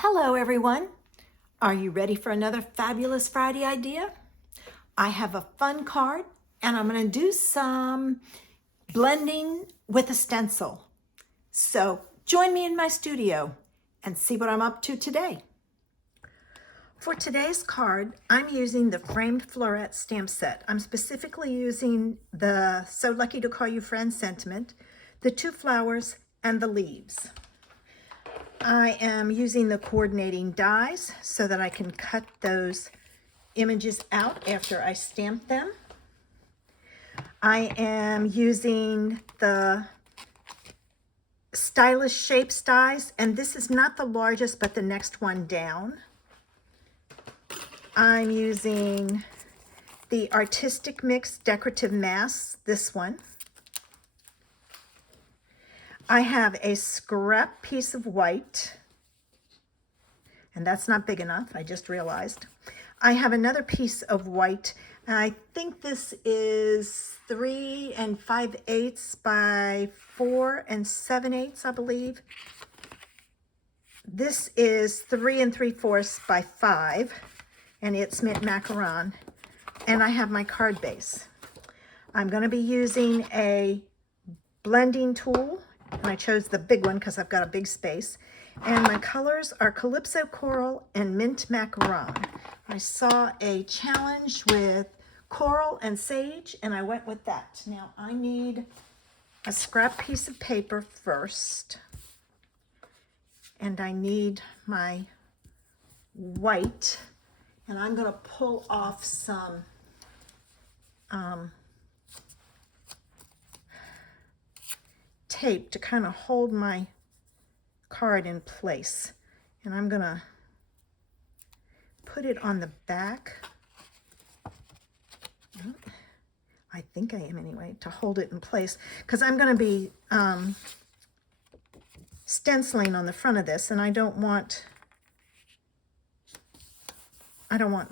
Hello everyone. Are you ready for another fabulous Friday idea? I have a fun card and I'm going to do some blending with a stencil. So join me in my studio and see what I'm up to today. For today's card, I'm using the Framed Floret stamp set. I'm specifically using the So Lucky to Call You Friend sentiment, the 2 flowers, and the leaves. I am using the coordinating dies so that I can cut those images out after I stamp them. I am using the Stylish Shapes dies, and this is not the largest, but the next one down. I'm using the Artistic Mix Decorative Masks, this one. I have a scrap piece of white, and that's not big enough, I just realized. I have another piece of white, and I think this is 3 5/8 by 4 7/8, I believe. This is 3 3/4 by 5, and it's mint macaron. And I have my card base. I'm going to be using a blending tool, and I chose the big one because I've got a big space. And my colors are Calypso Coral and Mint Macaron. I saw a challenge with coral and sage, and I went with that. Now I need a scrap piece of paper first, and I need my white, and I'm going to pull off some tape to kind of hold my card in place, and I'm gonna put it on the back. I think I am anyway, to hold it in place, because I'm going to be stenciling on the front of this, and I don't want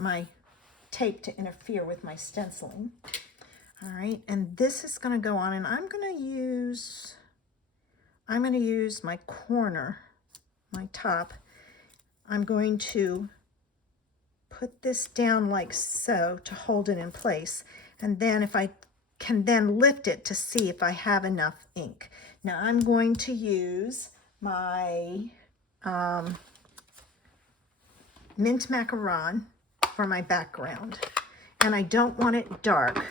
my tape to interfere with my stenciling. All right, and this is going to go on, and I'm going to use my corner, my top. I'm going to put this down like so to hold it in place, and then if I can then lift it to see if I have enough ink. Now I'm going to use my mint macaron for my background, and I don't want it dark.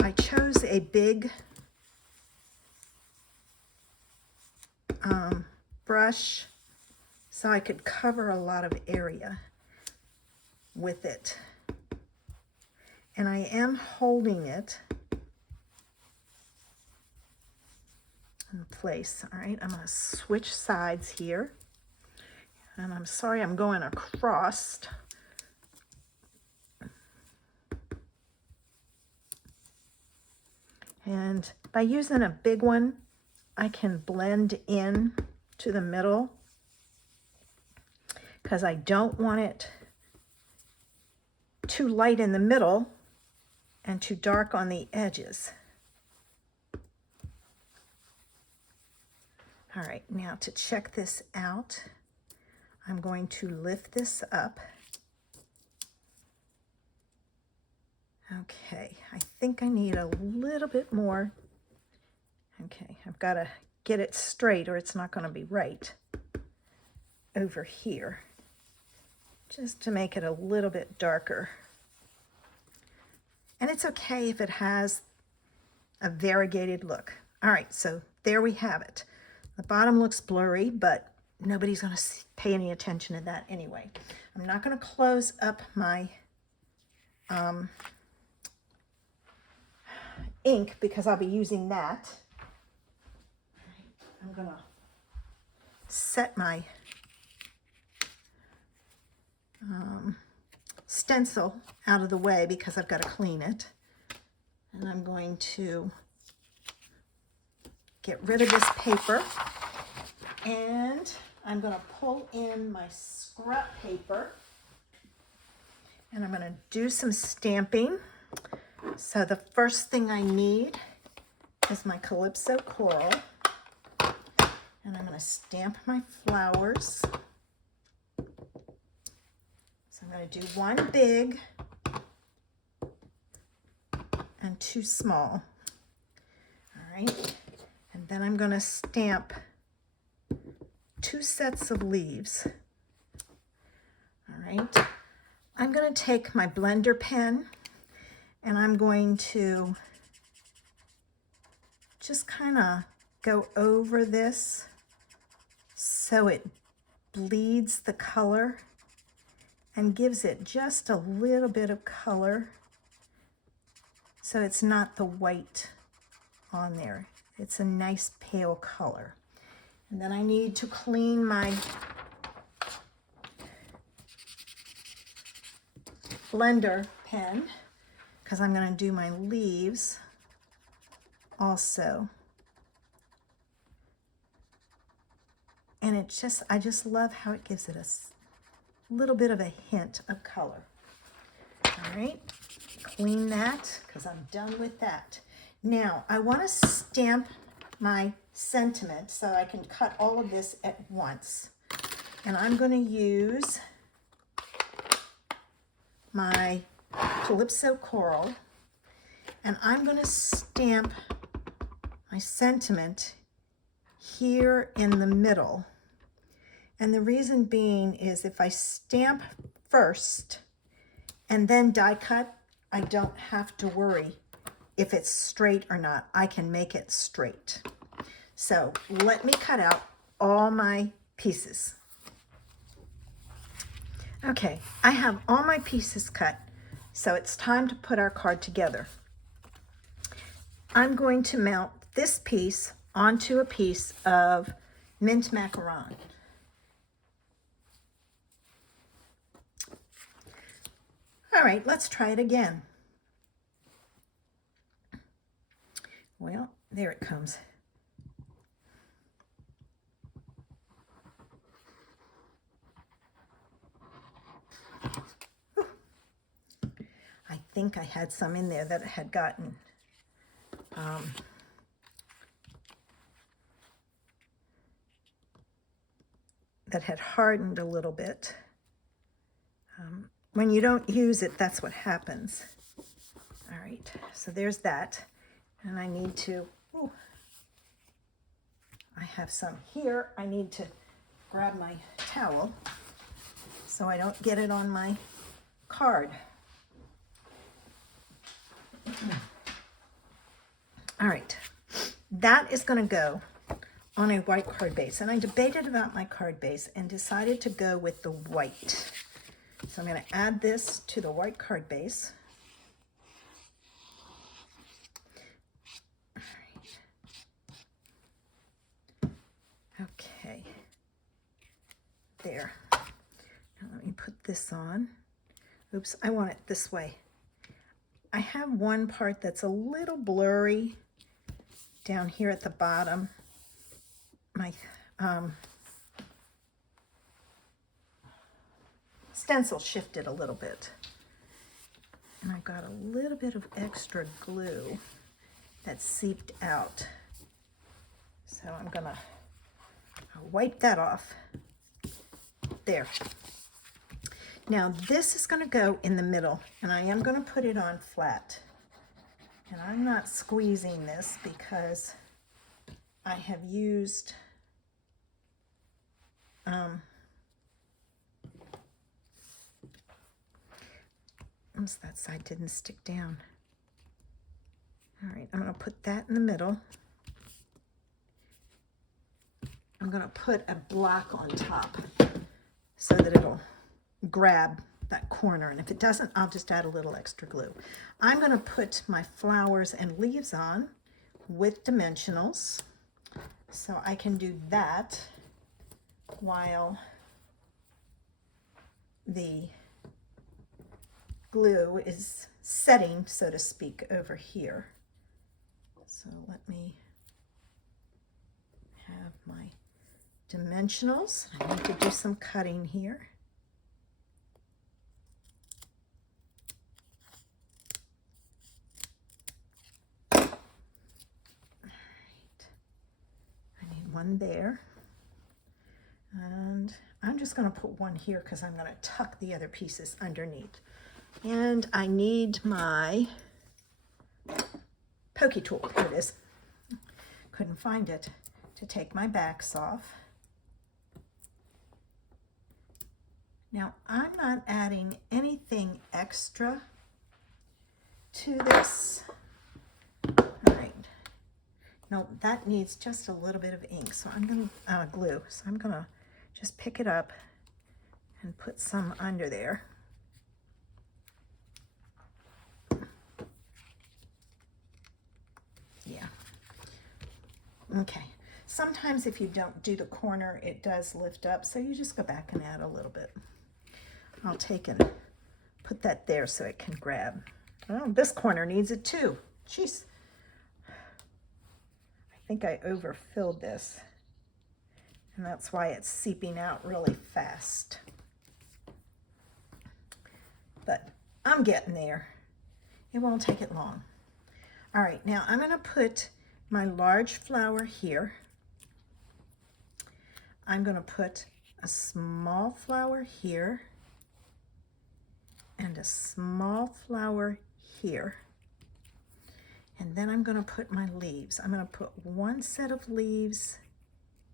I chose a big brush so I could cover a lot of area with it. And I am holding it in place. All right, I'm going to switch sides here. And I'm sorry I'm going across. And by using a big one, I can blend in to the middle, because I don't want it too light in the middle and too dark on the edges. All right, now to check this out, I'm going to lift this up. Okay, I think I need a little bit more. Okay, I've got to get it straight or it's not going to be right over here, just to make it a little bit darker. And it's okay if it has a variegated look. All right, so there we have it. The bottom looks blurry, but nobody's going to pay any attention to that anyway. I'm not going to close up my ink because I'll be using that. I'm going to set my stencil out of the way because I've got to clean it. And I'm going to get rid of this paper, and I'm going to pull in my scrap paper, and I'm going to do some stamping. So the first thing I need is my Calypso Coral, And I'm going to stamp my flowers. So I'm going to do one big and two small. All right. And then I'm going to stamp 2 sets of leaves. All right. I'm going to take my blender pen and I'm going to just kind of go over this so it bleeds the color and gives it just a little bit of color, so it's not the white on there. It's a nice pale color. And then I need to clean my blender pen because I'm going to do my leaves also. And it just, I just love how it gives it a little bit of a hint of color. All right, clean that because I'm done with that. Now I want to stamp my sentiment so I can cut all of this at once. And I'm going to use my Calypso Coral and I'm going to stamp my sentiment here in the middle. And the reason being is if I stamp first and then die cut, I don't have to worry if it's straight or not. I can make it straight. So let me cut out all my pieces. Okay, I have all my pieces cut, so it's time to put our card together. I'm going to mount this piece onto a piece of mint macaron. All right, let's try it again. Well, there it comes. I think I had some in there that had gotten that had hardened a little bit. When you don't use it, that's what happens. All right, so there's that. And I need to, I have some here. I need to grab my towel so I don't get it on my card. All right, that is going to go on a white card base. And I debated about my card base and decided to go with the white. So I'm going to add this to the white card base. All right. Okay. There. Now let me put this on. Oops, I want it this way. I have one part that's a little blurry down here at the bottom. My stencil shifted a little bit. And I've got a little bit of extra glue that seeped out. So I'm gonna wipe that off. There. Now this is gonna go in the middle and I am gonna put it on flat. And I'm not squeezing this because I have used that side didn't stick down. All right, I'm going to put that in the middle. I'm going to put a block on top so that it'll grab that corner, and if it doesn't, I'll just add a little extra glue. I'm going to put my flowers and leaves on with dimensionals, so I can do that while the glue is setting, so to speak, over here. So let me have my dimensionals. I need to do some cutting here. All right. I need one there. just going to put one here because I'm going to tuck the other pieces underneath. And I need my pokey tool. Here it is. Couldn't find it, to take my backs off. Now, I'm not adding anything extra to this. All right. No, that needs just a little bit of ink, so I'm going to glue. So I'm going to just pick it up and put some under there. Yeah. Okay. Sometimes if you don't do the corner, it does lift up, so you just go back and add a little bit. I'll take and put that there so it can grab. Oh, this corner needs it too. Jeez. I think I overfilled this, and that's why it's seeping out really fast. But I'm getting there. It won't take it long. All right, now I'm going to put my large flower here. I'm going to put a small flower here and a small flower here. And then I'm going to put my leaves. I'm going to put one set of leaves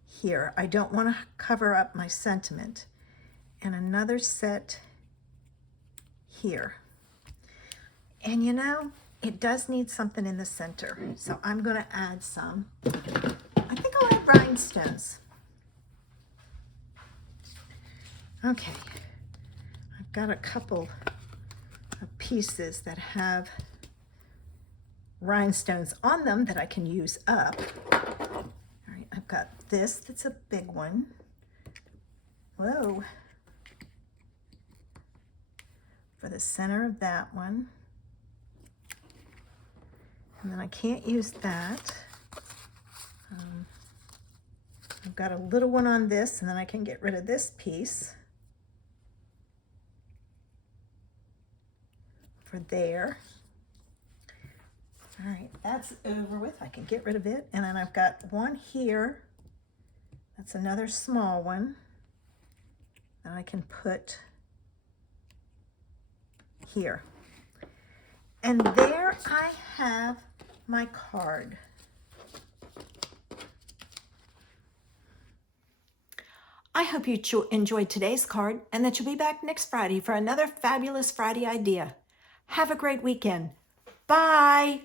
here. I don't want to cover up my sentiment. And another set here. And you know, it does need something in the center. So I'm going to add some. I think I'll add rhinestones. Okay. I've got a couple of pieces that have rhinestones on them that I can use up. All right, I've got this that's a big one. Whoa. For the center of that one. And then I can't use that. I've got a little one on this, and then I can get rid of this piece for there. All right, that's over with. I can get rid of it. And then I've got one here. That's another small one that I can put here. And there I have my card. I hope you enjoyed today's card and that you'll be back next Friday for another fabulous Friday idea. Have a great weekend. Bye.